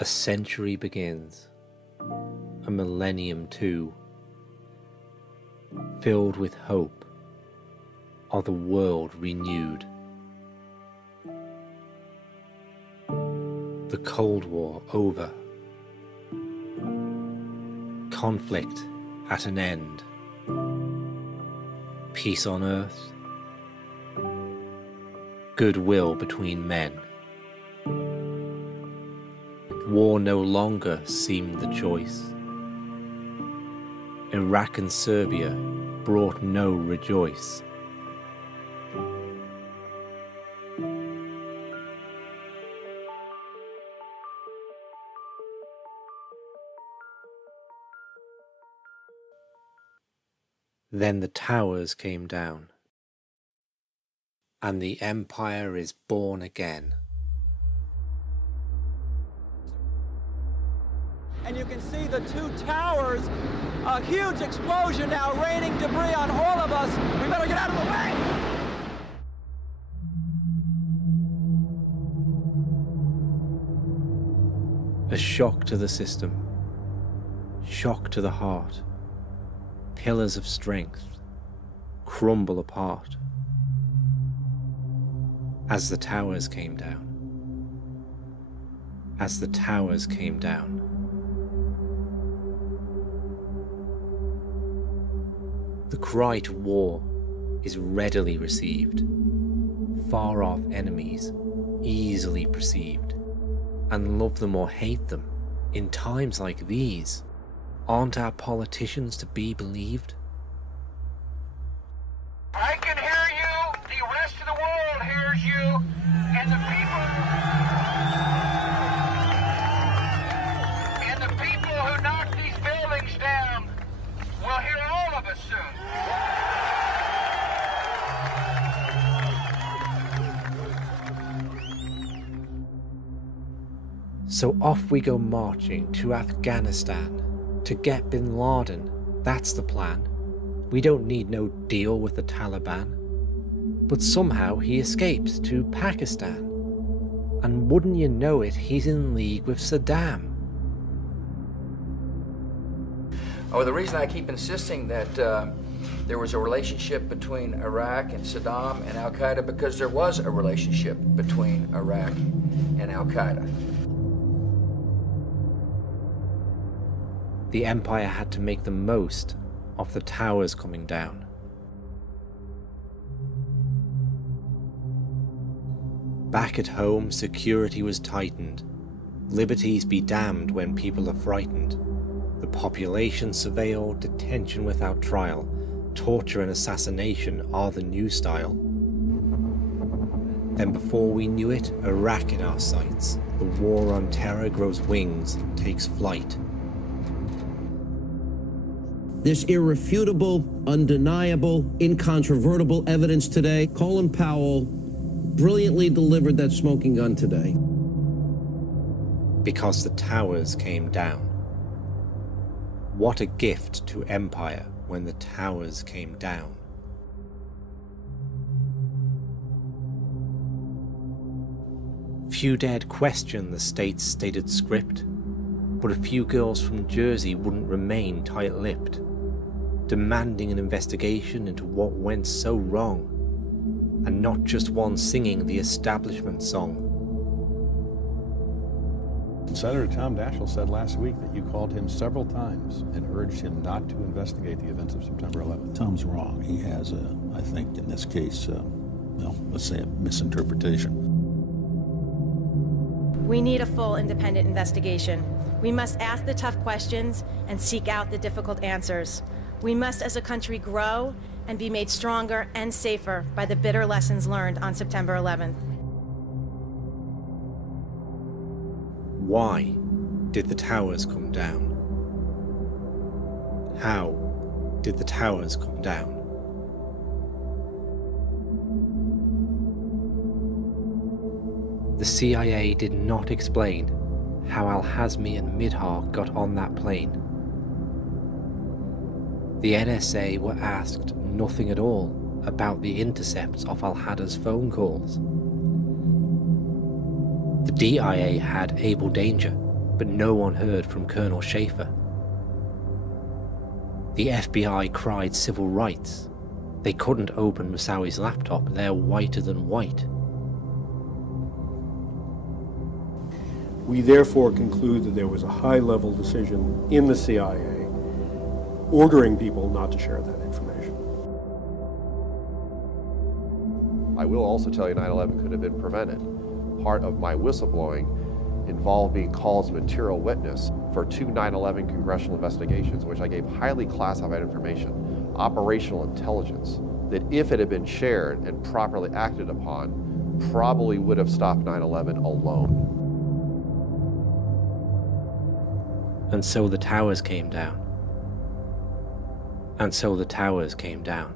A century begins, a millennium too, filled with hope of the world renewed. The Cold War over, conflict at an end, peace on earth, goodwill between men. War no longer seemed the choice. Iraq and Serbia brought no rejoice. Then the towers came down, and the empire is born again. And you can see the two towers, a huge explosion now raining debris on all of us. We better get out of the way! A shock to the system, shock to the heart. Pillars of strength crumble apart as the towers came down, as the towers came down. The cry to war is readily received, far-off enemies easily perceived, and love them or hate them in times like these. Aren't our politicians to be believed? I can hear you, the rest of the world hears you, and the people who knock these buildings down will hear all of us soon. So off we go marching to Afghanistan. To get Bin Laden, that's the plan. We don't need no deal with the Taliban. But somehow he escapes to Pakistan. And wouldn't you know it, he's in league with Saddam. Oh, the reason I keep insisting that there was a relationship between Iraq and Saddam and Al-Qaeda, because there was a relationship between Iraq and Al-Qaeda. The empire had to make the most of the towers coming down. Back at home, security was tightened. Liberties be damned when people are frightened. The population surveilled, detention without trial. Torture and assassination are the new style. Then before we knew it, Iraq in our sights. The war on terror grows wings, takes flight. This irrefutable, undeniable, incontrovertible evidence today, Colin Powell brilliantly delivered that smoking gun today. Because the towers came down. What a gift to empire when the towers came down. Few dared question the state's stated script, but a few girls from Jersey wouldn't remain tight-lipped, demanding an investigation into what went so wrong, and not just one singing the establishment song. Senator Tom Daschle said last week that you called him several times and urged him not to investigate the events of September 11th. Tom's wrong. He has I think in this case, let's say a misinterpretation. We need a full independent investigation. We must ask the tough questions and seek out the difficult answers. We must, as a country, grow and be made stronger and safer by the bitter lessons learned on September 11th. Why did the towers come down? How did the towers come down? The CIA did not explain how Al-Hazmi and Midhar got on that plane. The NSA were asked nothing at all about the intercepts of Al-Hada's phone calls. The DIA had Able Danger, but no one heard from Colonel Schaefer. The FBI cried civil rights. They couldn't open Moussaoui's laptop, they're whiter than white. We therefore conclude that there was a high-level decision in the CIA ordering people not to share that information. I will also tell you 9/11 could have been prevented. Part of my whistleblowing involved being called as a material witness for 2 9/11 congressional investigations, which I gave highly classified information, operational intelligence, that if it had been shared and properly acted upon, probably would have stopped 9/11 alone. And so the towers came down. And so the towers came down.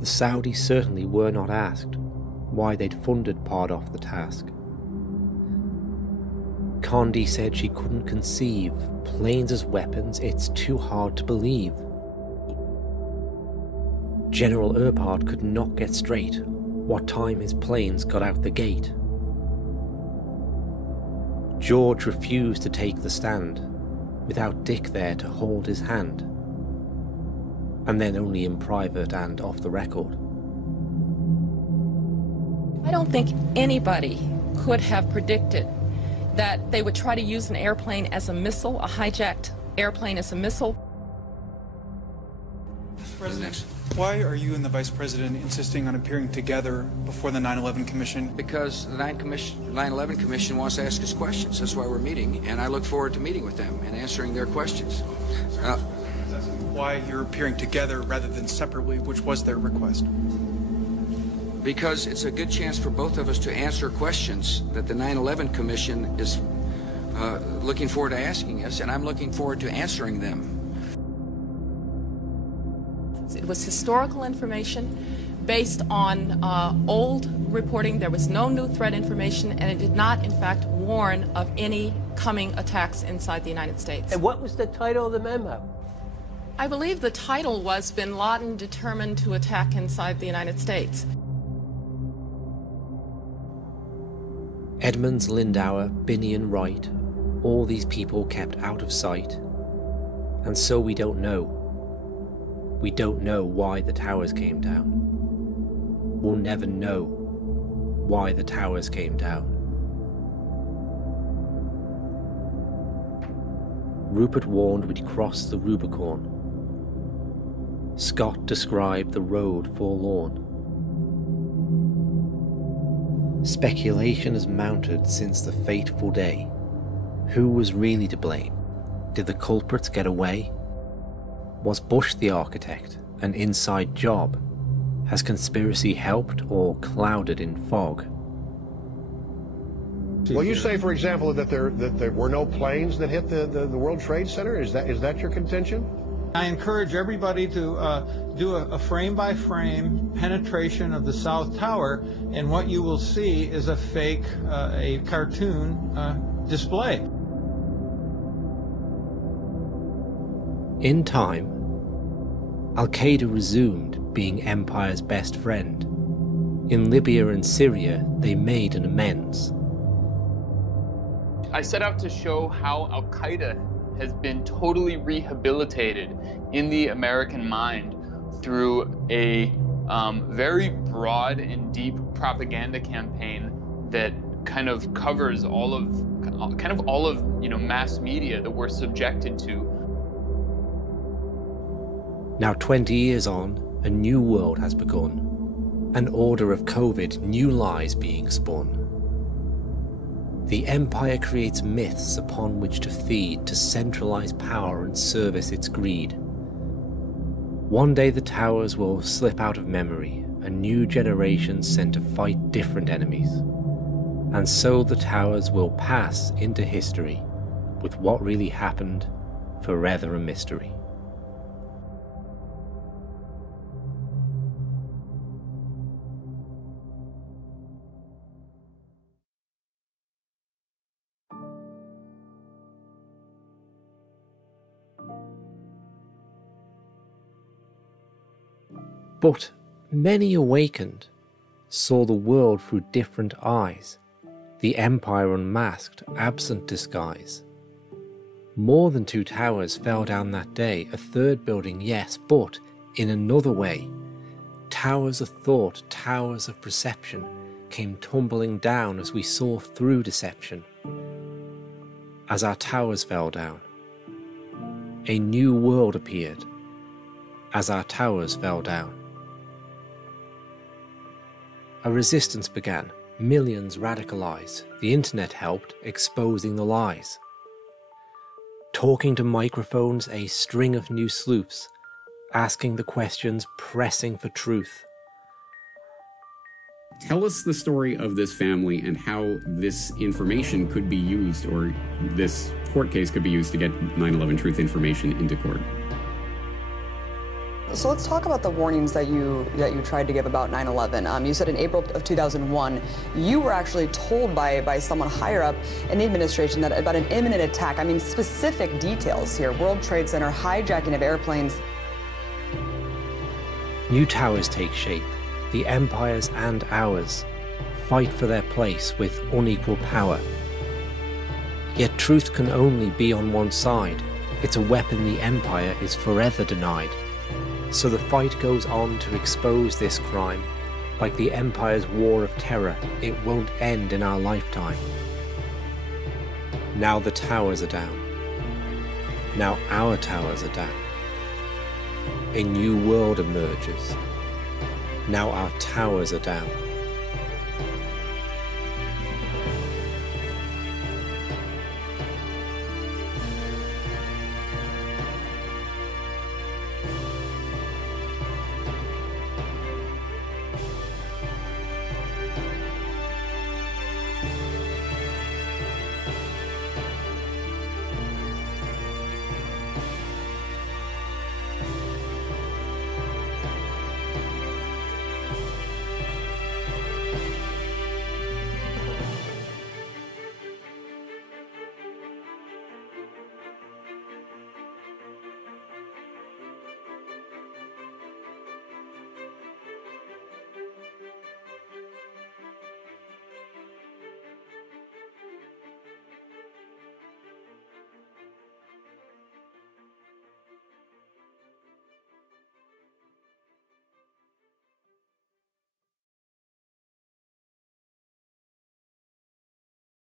The Saudis certainly were not asked why they'd funded part of the task. Condi said she couldn't conceive planes as weapons, it's too hard to believe. General Erpard could not get straight what time his planes got out the gate. George refused to take the stand without Dick there to hold his hand, and then only in private and off the record. I don't think anybody could have predicted that they would try to use an airplane as a missile, a hijacked airplane as a missile. Mr. President, why are you and the Vice President insisting on appearing together before the 9/11 Commission? Because the 9/11 Commission wants to ask us questions. That's why we're meeting, and I look forward to meeting with them and answering their questions. Why you're appearing together rather than separately, which was their request? Because it's a good chance for both of us to answer questions that the 9/11 Commission is looking forward to asking us, and I'm looking forward to answering them. It was historical information based on old reporting. There was no new threat information, and it did not, in fact, warn of any coming attacks inside the United States. And what was the title of the memo? I believe the title was Bin Laden Determined to Attack Inside the United States. Edmunds, Lindauer, Binney and Wright, all these people kept out of sight. And so we don't know. We don't know why the towers came down. We'll never know why the towers came down. Rupert warned we'd cross the Rubicon. Scott described the road forlorn. Speculation has mounted since the fateful day. Who was really to blame? Did the culprits get away? Was Bush the architect, an inside job? Has conspiracy helped or clouded in fog? Well, you say, for example, that there were no planes that hit the World Trade Center. Is that your contention? I encourage everybody to do a frame-by-frame penetration of the South Tower, and what you will see is a fake, a cartoon display. In time, Al-Qaeda resumed being Empire's best friend. In Libya and Syria, they made an amends. I set out to show how Al-Qaeda has been totally rehabilitated in the American mind through a very broad and deep propaganda campaign that kind of covers all of mass media that we're subjected to. Now 20 years on, a new world has begun. An order of COVID, new lies being spun. The Empire creates myths upon which to feed, to centralize power and service its greed. One day the towers will slip out of memory, a new generation sent to fight different enemies. And so the towers will pass into history, with what really happened forever a mystery. But many awakened, saw the world through different eyes. The Empire unmasked, absent disguise. More than 2 towers fell down that day, a third building, yes, but in another way. Towers of thought, towers of perception came tumbling down as we saw through deception. As our towers fell down, a new world appeared as our towers fell down. A resistance began, millions radicalized, the internet helped, exposing the lies. Talking to microphones, a string of new sleuths, asking the questions, pressing for truth. Tell us the story of this family and how this information could be used, or this court case could be used to get 9/11 truth information into court. So let's talk about the warnings that you tried to give about 9/11. You said in April of 2001, you were actually told by someone higher up in the administration that about an imminent attack. I mean, specific details here: World Trade Center, hijacking of airplanes. New towers take shape. The empires and ours fight for their place with unequal power. Yet truth can only be on one side. It's a weapon the empire is forever denied. So the fight goes on to expose this crime. Like the empire's war of terror, it won't end in our lifetime. Now the towers are down. Now our towers are down. A new world emerges. Now our towers are down.